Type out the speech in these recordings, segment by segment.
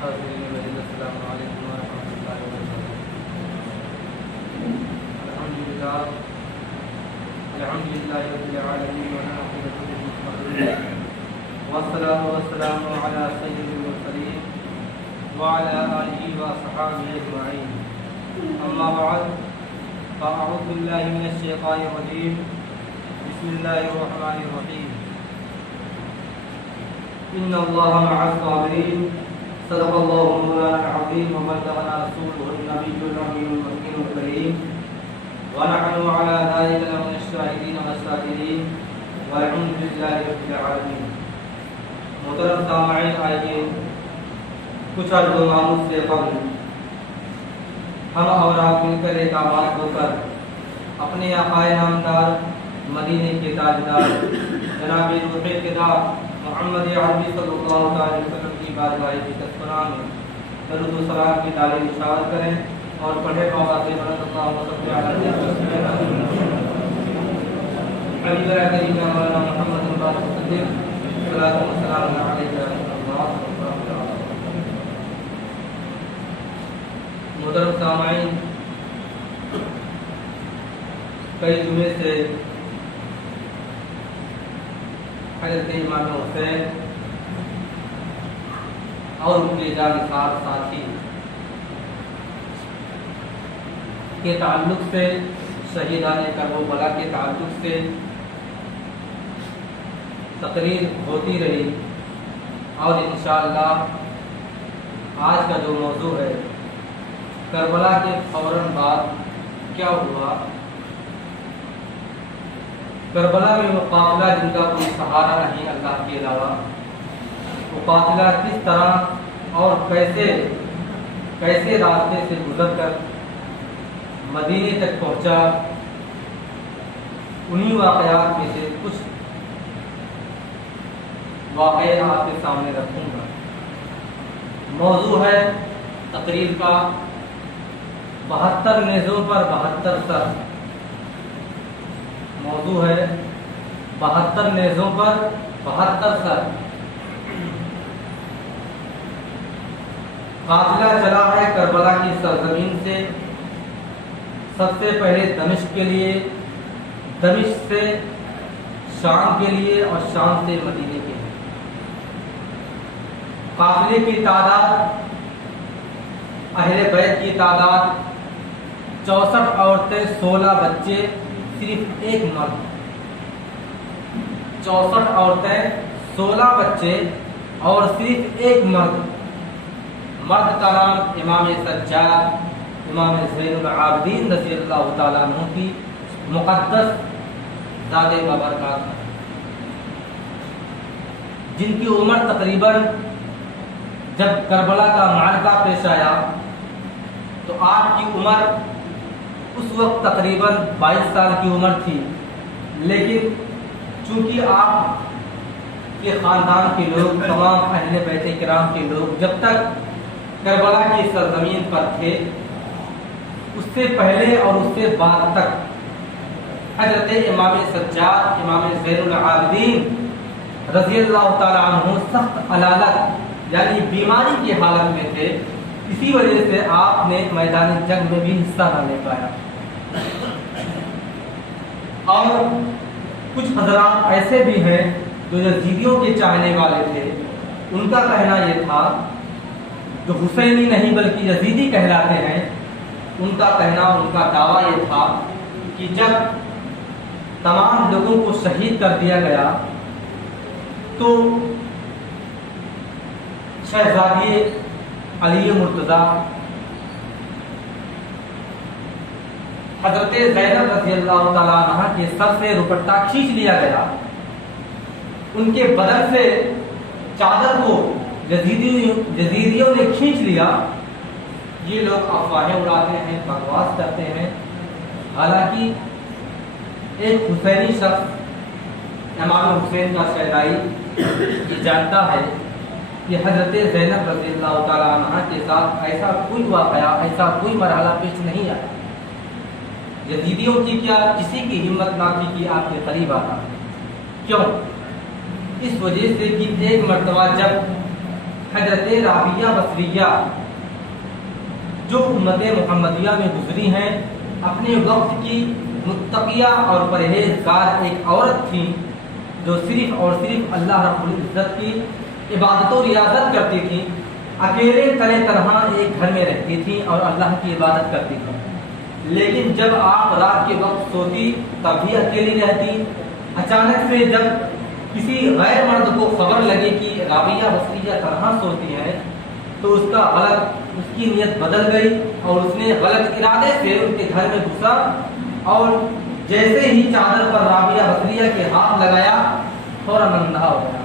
السلام علیکم ورحمۃ اللہ وبرکاتہ۔ الحمد للہ رب العالمین والصلاة والسلام علی سید المرسلین وعلی آلہ وصحبہ اجمعین، اما بعد فاعوذ باللہ من الشیطان الرجیم، بسم اللہ الرحمن الرحیم۔ ان اللہ مع الصابرین، صدق اللہ مولانا العظیم وبلغنا رسولہ النبی الامین المکین الکریم، ونحن على ذلك لمن الشاهدین والشاکرین، والحمد للہ رب العالمین۔ محترم سامعین، آئیے کچھ عرض و معمول سے قبل ہم اور آپ مل کر ایک آواز ہو کر اپنے آقا نامدار مدینے کے تاجدار جناب روح فدا محمد عربی صلی اللہ علیہ وسلم کی بارگاہ عزت میں درود و سلام کی تعلیم اشارت کریں اور پڑھے بابا سے مولانا محمد صدیق صلاۃ و سلام علیہ محترم سامعین، کئی جمعے سے حضرت امام حسین اور ان کے جانثار ساتھی کے تعلق سے، شہیدان کربلا کے تعلق سے تقریر ہوتی رہی، اور انشاءاللہ آج کا جو موضوع ہے کربلا کے فوراً بعد کیا ہوا، کربلا میں وہ قافلہ جن کا کوئی سہارا نہیں اللہ کے علاوہ، وہ قافلہ کس طرح اور کیسے راستے سے گزر کر مدینے تک پہنچا، انہی واقعات میں سے کچھ واقعات آپ کے سامنے رکھوں گا۔ موضوع ہے تقریر کا 72 نیزوں پر 72 سر۔ موضوع ہے 72 نیزوں پر 72 سر۔ قافلہ چلا ہے کربلا کی سرزمین سے، سب سے پہلے دمشق کے لیے، دمشق سے شام کے لیے، اور شام سے مدینے کے لیے۔ قافلے کی تعداد، اہل بیت کی تعداد 64 عورتیں، 16 بچے، صرف ایک مرد۔ 64 عورتیں، 16 بچے اور صرف ایک مرد۔ مرد کا نام امام سجاد، امام زین العابدین رضی اللہ تعالیٰ عنہ کی مقدس ذات بابرکات ہے، جن کی عمر تقریباً جب کربلا کا معرکہ پیش آیا تو آپ کی عمر اس وقت تقریباً 22 سال کی عمر تھی، لیکن چونکہ آپ کے خاندان کے لوگ، تمام اہل بیت کرام کے لوگ جب تک کربلا کی سرزمین پر تھے، اس سے پہلے اور اس سے بعد تک حضرت امام سجاد، امام زین العابدین رضی اللہ تعالیٰ عنہ سخت علالت یعنی بیماری کی حالت میں تھے، اسی وجہ سے آپ نے میدان جنگ میں بھی حصہ نہ لے پایا۔ اور کچھ حضرات ایسے بھی ہیں جو یزیدیوں کے چاہنے والے تھے، ان کا کہنا یہ تھا، جو حسینی نہیں بلکہ یزیدی کہلاتے ہیں، ان کا کہنا، ان کا دعویٰ یہ تھا کہ جب تمام لوگوں کو شہید کر دیا گیا تو شہزادی علی مرتضیٰ حضرت زینب رضی اللہ تعالیٰ عنہ کے سر سے دوپٹہ کھینچ لیا گیا، ان کے بدن سے چادر کو یزیدیوں نے کھینچ لیا۔ یہ لوگ افواہیں اڑاتے ہیں، بکواس کرتے ہیں، حالانکہ ایک حسینی شخص امام حسین کا شہدائی یہ جانتا ہے کہ حضرت زینب رضی اللہ تعالیٰ عنہ کے ساتھ ایسا کوئی واقعہ، ایسا کوئی مرحلہ پیش نہیں آیا۔ یزیدیوں کی کیا کسی کی ہمت نہ تھی کہ آپ کے قریب آتا، کیوں؟ اس وجہ سے کہ ایک مرتبہ جب حضرت رابعہ بصریہ جو امت محمدیہ میں گزری ہیں، اپنے وقت کی متقیہ اور پرہیزگار ایک عورت تھی جو صرف اور صرف اللہ رب العزت کی عبادت و ریاضت کرتی تھی، اکیلے تنہا تنہا ایک گھر میں رہتی تھی اور اللہ کی عبادت کرتی تھی۔ لیکن جب آپ رات کے وقت سوتی تب بھی اکیلی رہتی۔ اچانک سے جب کسی غیر مرد کو خبر لگے کہ رابعہ بصریہ تنہا سوتی ہے تو اس کی نیت بدل گئی اور اس نے غلط ارادے سے ان کے گھر میں گھسا اور جیسے ہی چادر پر رابعہ بصریہ کے ہاتھ لگایا فوراً اندھا ہو گیا۔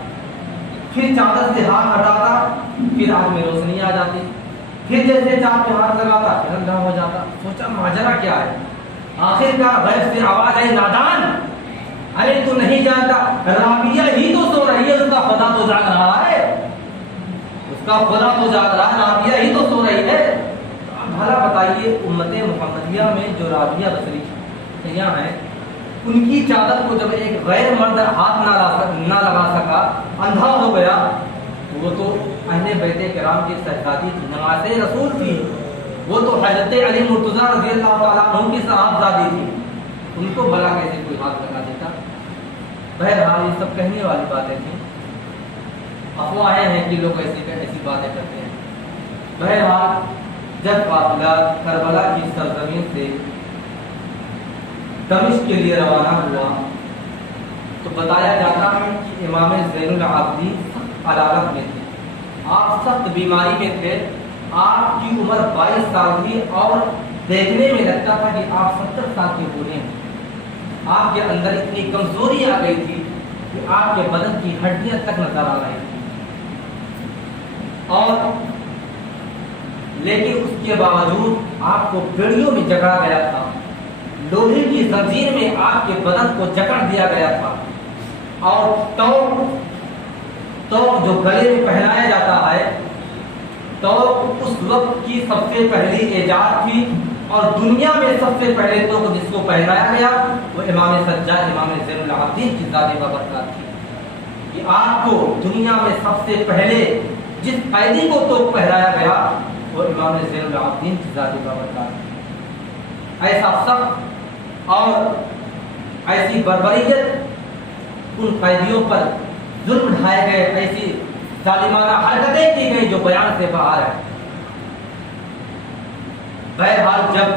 پھر چادر سے ہاتھ ہٹاتا، پھر آنکھ میں روشنی آ جاتی، پھر جیسے چاند پہ ہاتھ لگاتا پھر اندھا ہو جاتا۔ سوچا ماجرا کیا ہے؟ آخر کار غیب سے آواز آئی، نادان، ارے تو نہیں جانتا رابعہ ہی تو سو رہی ہے، اس کا خدا تو جاگ رہا ہے، اس کا خدا تو جاگ رہا ہے، رابعہ ہی تو سو رہی ہے۔ بھلا بتائیے امت محمدیہ میں جو رابعہ بصریہ ہیں، ان کی چادر کو جب ایک غیر مرد ہاتھ نہ لگا سکا، اندھا ہو گیا، وہ تو اہل بیت کرام کی شہزادی تھی، نواسہ رسول تھی، وہ تو حضرت علی مرتضیٰ رضی اللہ تعالیٰ عنہ کی صاحبزادی تھی، ان کو بھلا کیسے کوئی ہاتھ لگا دیتا؟ بہرحال یہ سب کہنے والی باتیں تھیں، افواہیں ہیں کہ لوگ ایسی باتیں کرتے ہیں۔ بہرحال جب قافلہ کربلا کی سرزمین سے دمشق کے لیے روانہ ہوا تو بتایا جاتا ہے کہ امام زین العابدین سخت علالت میں تھے، آپ سخت بیماری میں تھے، آپ کی عمر 22 سال تھی اور دیکھنے میں لگتا تھا کہ آپ 70 سال کے ہونے ہیں۔ آپ کے اندر اتنی کمزوری آ گئی تھی کہ آپ کے بدن کی ہڈیاں تک نظر آ رہی تھی، اور لیکن اس کے باوجود آپ کو بیڑیوں میں جکڑا گیا تھا، لوہے کی زنجیر میں آپ کے بدن کو جکڑ دیا گیا تھا، اور توق جو گلے میں پہنایا جاتا ہے، توق اس وقت کی سب سے پہلی ایجاد تھی، اور دنیا میں سب سے پہلے توق جس کو پہنایا گیا وہ امام سجاد امام زین العابدین کی ذات بابرکات تھی، کہ آپ کو دنیا میں سب سے پہلے جس قیدی کو توق پہنایا گیا وہ امام زین العابدین کی ذات بابرکات تھی۔ ایسا سخت اور ایسی بربریت ان قیدیوں پر ظلم ڈھائے گئے، ایسی ظالمانہ حرکتیں کی گئی جو بیان سے باہر ہے۔ بہرحال جب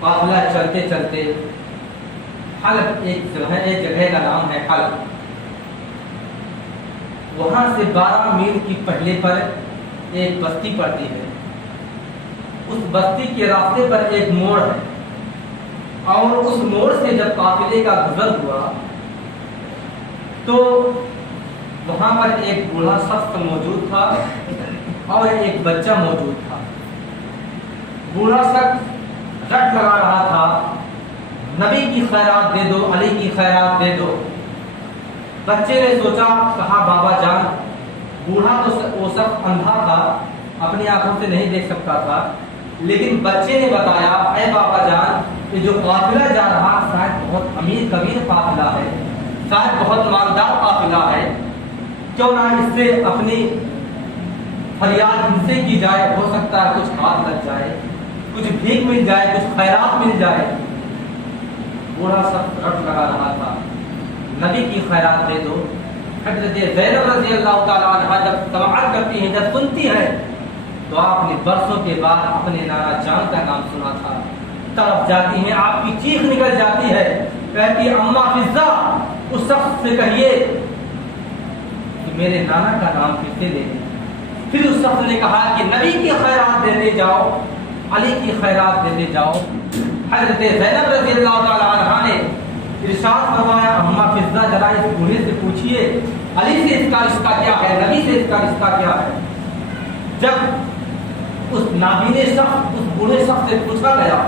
قافلہ چلتے چلتے حلب ایک جگہ کا نام ہے حلب، وہاں سے 12 میل کی پہلے پر ایک بستی پڑتی ہے، اس بستی کے راستے پر ایک موڑ ہے، اور اس موڑ سے جب قافلے کا گزر ہوا تو وہاں پر ایک بوڑھا شخص موجود تھا اور ایک بچہ موجود تھا۔ بوڑھا شخص رٹ لگا رہا تھا، نبی کی خیرات دے دو، علی کی خیرات دے دو۔ بچے نے سوچا، کہا بابا جان، بوڑھا تو وہ شخص اندھا تھا، اپنی آنکھوں سے نہیں دیکھ سکتا تھا، لیکن بچے نے بتایا، اے بابا جان، یہ جو قافلہ جا رہا شاید بہت امیر کبیر قافلہ ہے، شاید بہت مالدار قافلہ ہے، کیوں نہ اس سے اپنی فریاد ان سے کی جائے، ہو سکتا ہے کچھ ہاتھ لگ جائے، کچھ بھیک مل جائے، کچھ خیرات مل جائے۔ بوڑھا شخص رٹ لگا رہا تھا، نبی کی خیرات دے دو۔ حضرت زینب رضی اللہ تعالیٰ عنہ جب سماعت کرتی ہیں، جب سنتی ہے، تو آپ نے برسوں کے بعد اپنے نانا جان کا نام سنا تھا، تڑپ جاتی ہیں، آپ کی چیخ نکل جاتی ہے، کہتی ہے اماں فضہ، اس شخص سے کہیے کہ میرے نانا کا نام پھر سے لے لیں۔ پھر اس شخص نے کہا کہ نبی کی خیرات دیتے جاؤ، علی کی خیرات دیتے جاؤ۔ حضرت زینب رضی اللہ تعالیٰ عنہ نے ارشاد فرمایا، اماں فضہ ذرا اس بوڑھے سے پوچھیے علی سے اس کا رشتہ کیا ہے، نبی سے اس کا رشتہ کیا ہے۔ جب اس نابینے شخص، اس بوڑھے شخص سے پوچھا گیا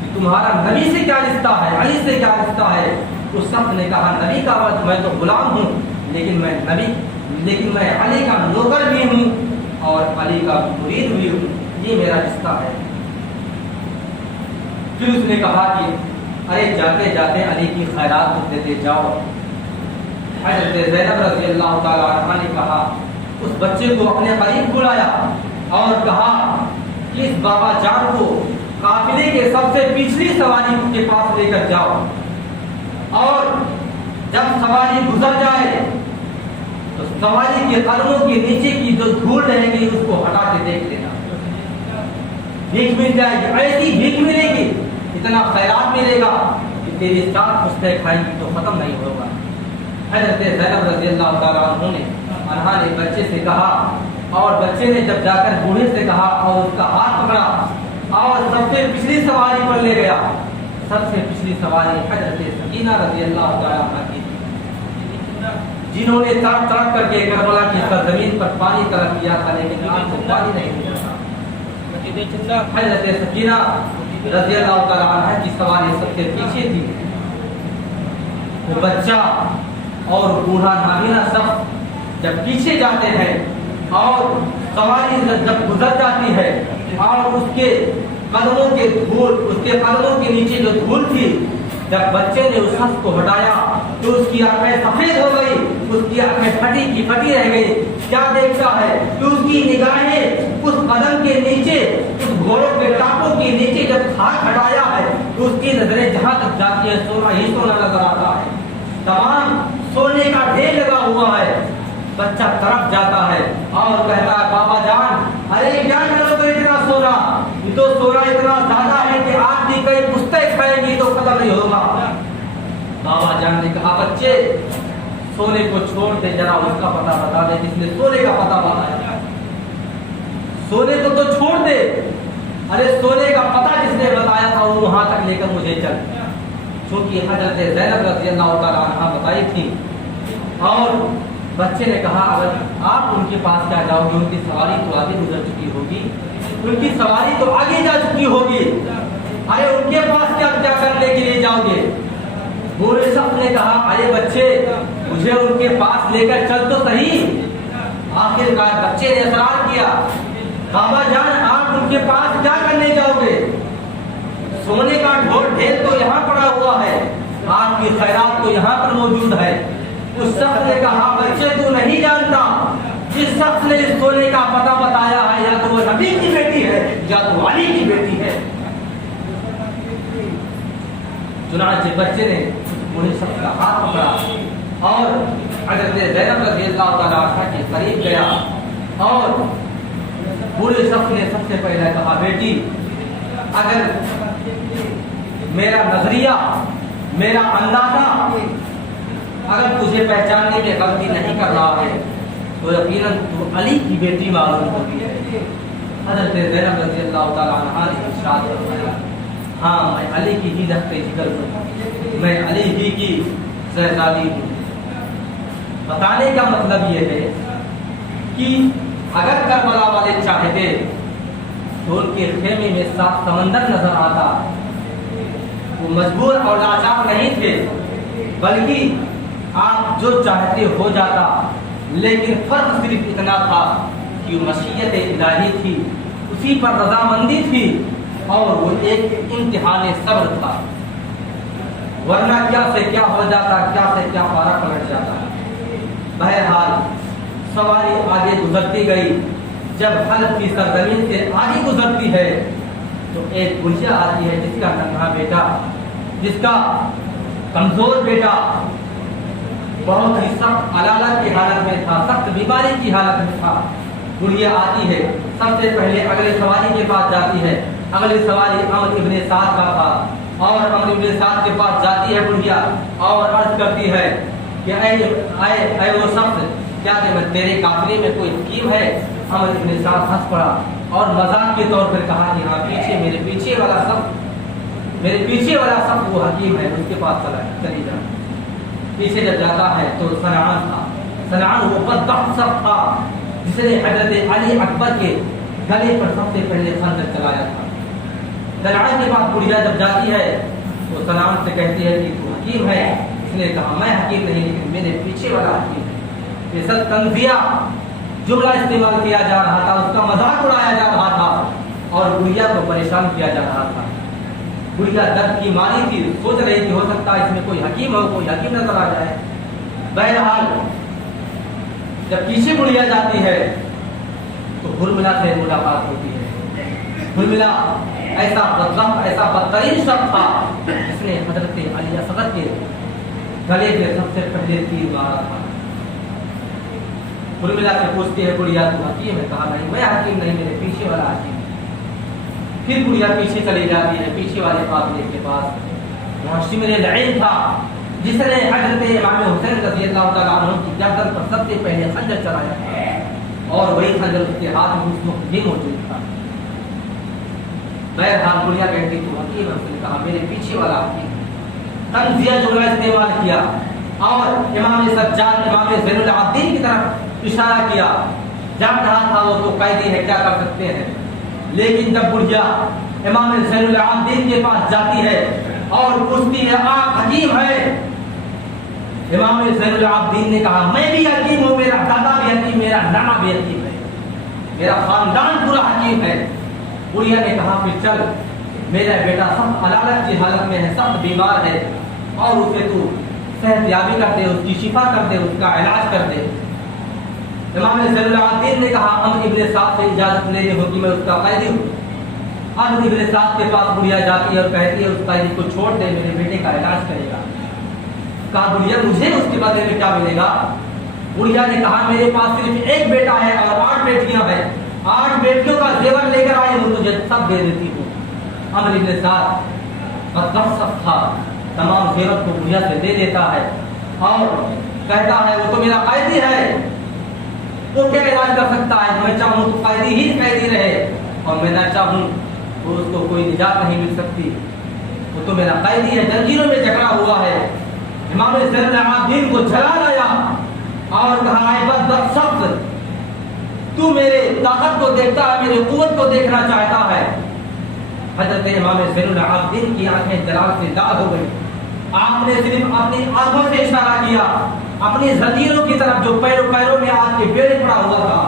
کہ تمہارا نبی سے کیا رشتہ ہے، علی سے کیا رشتہ ہے، اس شخص نے کہا نبی کا وقت میں تو غلام ہوں، لیکن میں علی کا نوکر بھی ہوں اور علی کا مرید بھی ہوں، یہ میرا رشتہ ہے۔ پھر اس نے کہا کہ ارے جاتے جاتے علی کی خیرات کو دیتے جاؤ۔ حضرت زینب رضی اللہ تعالیٰ عنہ نے کہا उस बच्चे को अपने करीब बुलाया और कहा कि इस बाबा जान को काफिले के सबसे पिछली सवारी के पास लेकर जाओ, और जब सवारी गुजर जाए तो सवारी के कदमों के नीचे की जो धूल रहेगी उसको हटा के देख लेना, भीख मिल जाएगी, ऐसी भीख मिलेगी, इतना खैरात मिलेगा कि तेरी साथ पुस्तकें खाएंगी तो खत्म नहीं होगा। हजरत ज़ैनब रज़ियल्लाहु ताला अन्हा ने बच्चे से कहा, और बच्चे ने जब जाकर बूढ़े से कहा और उसका हाथ पकड़ा और सबसे पिछली सवारी पर ले गया। सबसे पिछली सवारी हजरत सकीना रज़ियल्लाहु ताला अन्हा की, जिन्होंने तड़प तड़प करके करबला की सरजमीन पर पानी तलब किया था, लेकिन आपको पानी नहीं मिला था। हजरत सकीना रज़ियल्लाहु ताला अन्हा की सवारी सबसे पीछे थी। वो बच्चा और बूढ़ा नाबीना सब जब पीछे जाते हैं और सवारी जब गुजर जाती है और उसके कदमों के नीचे जो धूल थी, जब बच्चे ने उस शख्स को हटाया तो उसकी आंखें सफेद हो गई, उसकी आंखें फटी की फटी रह गई। क्या देखता है कि उसकी निगाहें उस कदम के नीचे, उस घोड़ों के टापों के नीचे जब खाक हटाया है तो उसकी नजरें जहां तक जाती है सोना ही सोना नजर आता है, तमाम सोने का ढेर लगा हुआ है। बच्चा तरफ जाता है और कहता है, बाबा जान, अरे क्या करोगे इतना सोना, ये तो सोना इतना ज्यादा है कि आप भी कई पुस्तक खाएंगी तो खत्म नहीं होगा। बाबा जान ने कहा, बच्चे सोने को छोड़ दे, जरा उसका पता बता दे जिसने सोने का पता बताया। सोने को तो छोड़ दे, अरे सोने का पता जिसने बताया था वो वहां तक लेकर मुझे चल। क्योंकि हजरत ज़ैनब रज़ियल्लाहु ताला अन्हा बताई थी। और बच्चे ने कहा, अगर आप उनके पास क्या जाओगे, उनकी सवारी तो आगे गुजर चुकी होगी, उनकी सवारी तो आगे जा चुकी होगी, अरे उनके पास क्या क्या करने के लिए जाओगे। बूढ़े शख्स ने कहा, अरे बच्चे मुझे उनके पास लेकर चल तो सही। आखिरकार बच्चे ने इकरार किया, बाबा जान आप उनके पास क्या करने जाओगे, सोने का ढेर तो यहाँ पड़ा हुआ है, आपकी खैरात तो यहाँ पर मौजूद है। उस शख्स ने कहा, बच्चे तू नहीं जानता, जिस शख्स ने इस सोने का पता बताया है या तो वो नबी की बेटी है या तो अली की बेटी है। चुनांचे बच्चे ने बूढ़े शख्स का हाथ पकड़ा और हजरत ज़ैनब रज़ियल्लाहु ताला अन्हा के करीब गया और बूढ़े शख्स ने सबसे पहले कहा, बेटी अगर मेरा नजरिया, मेरा अंदाजा अगर तुझे पहचानने में गलती नहीं कर रहा है तो यकीनन तू अली की बेटी मालूम होगी। हज़रत ज़ैनब रज़ियल्लाहु ताला अन्हा ने इरशाद फरमाया, हाँ मैं अली की ही लख्त जिगर हूँ, मैं अली ही की शहज़ादी हूँ। बताने का मतलब ये है कि अगर करबला वाले चाहते तो उनके खेमे में साफ समंदर नजर आता। वो मजबूर और लाचार नहीं थे, बल्कि आप जो चाहते हो जाता, लेकिन फर्क सिर्फ इतना था कि मशीयत इलाही थी, उसी पर रजामंदी थी और वो एक इम्तिहान सब्र था। वरना क्या से क्या हो जाता, क्या से क्या पारा पलट जाता। बहरहाल सवारी आगे गुजरती गई। जब हल्फ की सरजमीन से आगे गुजरती है तो एक बुढ़िया आती है जिसका नन्हा बेटा, जिसका कमजोर बेटा बहुत ही सख्त अलाला की हालत में था, सख्त बीमारी की हालत में था। बुढ़िया आती है, सबसे पहले अगले सवारी के पास जाती है। अगली सवारी अमर इब्ने साद का था और अमर इब्ने साद के पास जाती है बुढ़िया और अर्ज करती है कि ऐ वो शख्स, क्या तेरे काफिले में कोई हकीम है? अमर इब्ने साद हंस पड़ा और मजाक के तौर पर कहा कि हाँ, पीछे मेरे पीछे वाला शख्स वो हकीम है, उसके पास चली जा। पीछे जब जाता है तो सनान था। सनान वो बदबख्त शख्स था जिसने हजरत अली अकबर के गले पर सबसे पहले खंजर चलाया था। सनान के बाद बुढ़िया जब जाती है तो सनान से कहती है कि तू हकीम है? इसने कहा, मैं हकीम नहीं, लेकिन मेरे पीछे वाला हकीम है। ये सब तंजिया जुमला इस्तेमाल किया जा रहा था, उसका मजाक उड़ाया जा रहा था और बुढ़िया को परेशान किया जा रहा था। बुढ़िया दर्द की मारी थी, सोच रही थी हो सकता है इसमें कोई हकीम हो, कोई हकीम नजर आ जाए। बहरहाल जब पीछे बुढ़िया जाती है तो हुरमिला से मुलाकात होती है। हुरमिला ऐसा बदबख्त, ऐसा बदतरीन शख्स था जिसने हजरत अली असगर के गले पे सबसे पहले तीर मारा था। हुरमिला से पूछती है बुढ़िया तू हकीम है? कहा नहीं मैं हकीम नहीं, मेरे पीछे वाला हकीम। फिर बुढ़िया पीछे चली जाती है पीछे वाले काफिले के पास। वहाँ शिमर लईन था जिसने हजरत इमाम हुसैन रज़ी अल्लाह तआला अन्हु की गर्दन पर सबसे पहले खंजर चलाया था और वही खंजर उसके हाथ में उस वक्त भी मौजूद था। बहरहाल बुढ़िया कहती तू हकीम है? उसने कहा मेरे पीछे वाला हकीम। तंज़िया जुमला इस्तेमाल किया और इमाम सज्जाद इमाम ज़ैनुल आबिदीन की तरफ इशारा किया। जब कहा था वो तो कैदी है, क्या कर सकते हैं। लेकिन जब बुढ़िया इमाम ज़ैनुल आबिदीन के पास जाती है और पूछती है आप हकीम है? इमाम ज़ैनुल आबिदीन ने कहा मैं भी हकीम हूँ, मेरा दादा भी हकीम, मेरा नाना भी हकीम है, मेरा खानदान पूरा हकीम है। बुढ़िया ने कहा फिर चल, मेरा बेटा सख्त अलालत की हालत में है, सख्त बीमार है और उसे तू सेहतयाबी कर दे, उसकी शिफा कर दे, उसका इलाज कर दे। इमाम ज़ैनुल आबिदीन ने कहा अम्र इब्न साद से इजाजत लेनी होगी, मैं उसका कैदी हूँ। अम्र इब्न साद के पास बुढ़िया जाती है और कहती है उस कैदी को छोड़ दे, मेरे बेटे का इलाज करेगा। कहा बुढ़िया मुझे उसके बदले में क्या मिलेगा? बुढ़िया ने कहा मेरे पास सिर्फ एक बेटा है और 8 बेटियां हैं, 8 बेटियों का जेवर लेकर आए हूँ, तुझे सब दे देती हूँ। अम्र इब्न साद बदबख्त था, तमाम जेवर को बुढ़िया से दे देता है और कहता है वो तो मेरा कैदी है, वो क्या इलाज कर सकता है, मैं चाहूँ तो कैदी ही कैदी रहे और मैं ना चाहूँ तो उसको कोई निजात नहीं मिल सकती, वो तो मेरा कैदी है, जंजीरों में जकड़ा हुआ है। इमाम ज़ैनुल आबिदीन को जला लाया और कहा ऐ बदबख्त शख्स, तू मेरे ताकत को देखता है, मेरी कुव्वत को देखना चाहता है। हजरत इमाम ज़ैनुल आबिदीन की आंखें जलाल से लाल हो गई। आपने सिर्फ अपनी आंखों से इशारा किया अपनी जंजीरों की तरफ जो पैरों में आग के बेड़े पड़ा हुआ था,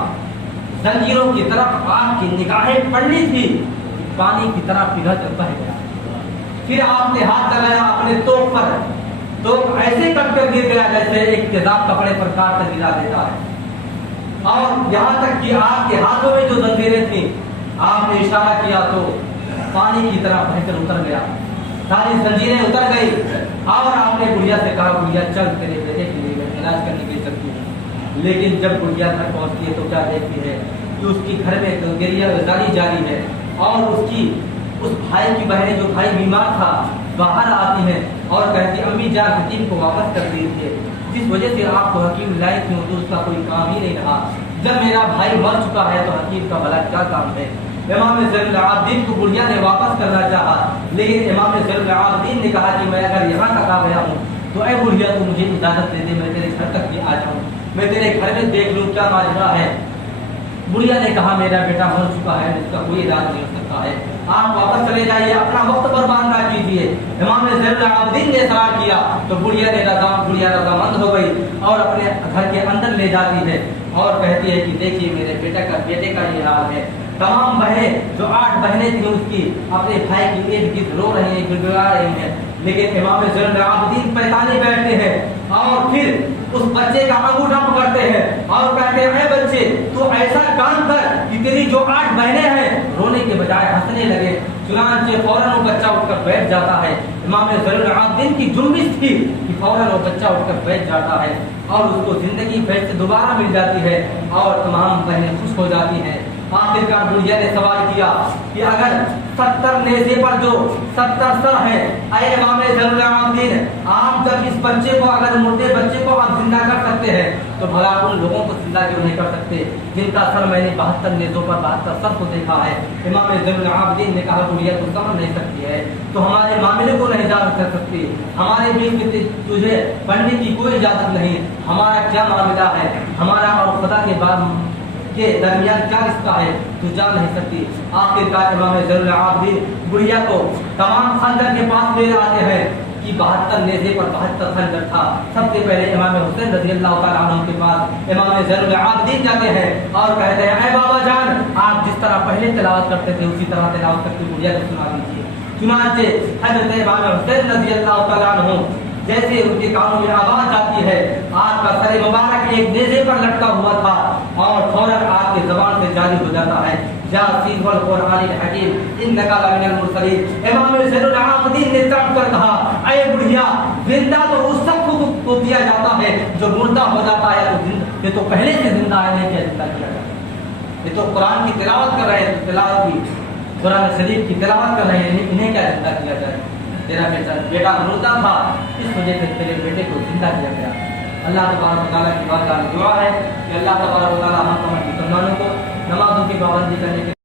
जंजीरों की तरफ आग की निगाहें पड़नी थी, पानी की तरह पिघल कर बह गया। फिर आपने हाथ लगाया अपने तोप पर, तोप ऐसे कट कर गिर गया जैसे एक तेजाब कपड़े पर काट कर गिरा देता है। और यहाँ तक कि आपके हाथों में जो जंजीरें थी आपने इशारा किया तो पानी की तरह बहकर उतर गया, सारी जंजीरें उतर गई। और आपने बुढ़िया से कहा बुढ़िया चल तेरे बेटे के लिए इलाज करने के लिए चलती हूँ। लेकिन जब बुढ़िया घर पहुँचती है तो क्या देखती है कि उसकी घर में गंगेरिया गुजारी जारी है और उसकी उस भाई की बहनें जो भाई बीमार था बाहर आती हैं और कहती अम्मी जान हकीम को वापस कर दीजिए, जिस वजह से आपको हकीम लाई थी तो उसका कोई काम ही नहीं रहा। जब मेरा भाई मर चुका है तो हकीम का भला क्या काम है। इमाम ज़ैनुल आबिदीन को बुढ़िया ने वापस करना चाहा, लेकिन इमाम ज़ैनुल आबिदीन ने कहा कि मैं अगर यहाँ तक आ गया हूँ तो ऐ बुढ़िया तू मुझे इजाजत दे दे, मैं तेरे घर तक भी आ जाऊँ, मैं तेरे घर में देख लूँ क्या माजरा है। बुढ़िया ने कहा मेरा बेटा मर चुका है, इसका कोई इलाज नहीं हो सकता है, आप वापस चले जाइए, अपना वक्त बर्बाद ना कीजिए। इमाम ज़ैनुल आबिदीन ने इसरार किया तो बुढ़िया रज़ामंद हो गई और अपने घर के अंदर ले जाती है और कहती है कि देखिए मेरे बेटे का ये हाल है। तमाम बहनें जो 8 बहनें थी उसकी अपने भाई की इर्द गिर्द रो रही हैं, गिड़गिड़ा रही हैं, लेकिन इमाम ज़ैनुल आबिदीन पहचाने बैठते हैं और फिर उस बच्चे का अंगूठा पकड़ते हैं और कहते हैं बच्चे तू ऐसा काम कर कि तेरी जो 8 बहनें हैं रोने के बजाय हंसने लगे। चुनांचे फौरन वो बच्चा उठकर बैठ जाता है। इमाम ज़ैनुल आबिदीन की जुम्बिश थी कि फौरन वो बच्चा उठकर बैठ जाता है और उसको जिंदगी फिर से दोबारा मिल जाती है और तमाम बहनें खुश हो जाती हैं। आखिरकार बुढ़िया ने सवाल किया कि अगर 70 नेज़े पर जो 70 सर है, ऐ इमाम ज़ैनुल आबिदीन आप जब इस बच्चे को अगर मुर्दे बच्चे को आप जिंदा कर सकते हैं तो भला उन लोगों को जिंदा क्यों नहीं कर सकते जिनका सर मैंने 72 नेज़ों पर 72 सर को देखा है। इमाम ज़ैनुल आबिदीन ने कहा बुढ़िया तू समझ नहीं सकती है तो हमारे मामले को नहीं जान कर सकती, हमारे बीच तुझे पढ़ने की कोई इजाजत नहीं, हमारा क्या मामला है, हमारा और खुदा के बाद के दरमियान क्या रिश्ता है तू जान नहीं सकती। आखिरकार इमाम ज़ैनुल आबिदीन बुढ़िया को तमाम खंजर के पास ले आते हैं कि 72 नेज़े पर 72 खंजर था। सबसे पहले इमाम हुसैन रज़ी अल्लाह तआला अन्हु के पास इमाम ज़ैनुल आबिदीन जाते हैं और कहते हैं ऐ बाबा जान आप जिस तरह पहले तिलावत करते थे उसी तरह तिलावत करके बुढ़िया को सुना दीजिए। चुनांचे हज़रत इमाम हुसैन रज़ी अल्लाह तआला अन्हु جیسے ان کے کانوں میں آواز جاتی ہے آپ کا سر مبارک ایک نیزے پر لٹکا ہوا تھا اور فوراً آپ کی زبان سے جاری ہو جاتا ہے یاسین والقرآن الحکیم انک لمن المرسلین۔ امام زین العابدین نے تڑپ کر کہا اے بڑھیا زندہ تو اس سب کو دیا جاتا ہے جو مردہ ہو جاتا ہے، تو یہ تو پہلے سے زندہ ہے، نہیں کیا زندہ کیا جاتا ہے؟ یہ تو قرآن کی تلاوت کر رہے ہیں، تلاوت کی قرآن شریف کی تلاوت کر رہے ہیں، انہیں کیا زندہ کیا جائے؟ تیرا بیٹا مردہ تھا، اس وجہ سے تیرے بیٹے کو زندہ کیا گیا۔ اللہ تبارک و تعالیٰ کی بات دعا ہے کہ اللہ تبارک و تعالیٰ ہم تمام مسلمانوں کو نمازوں کی پابندی کرنے کے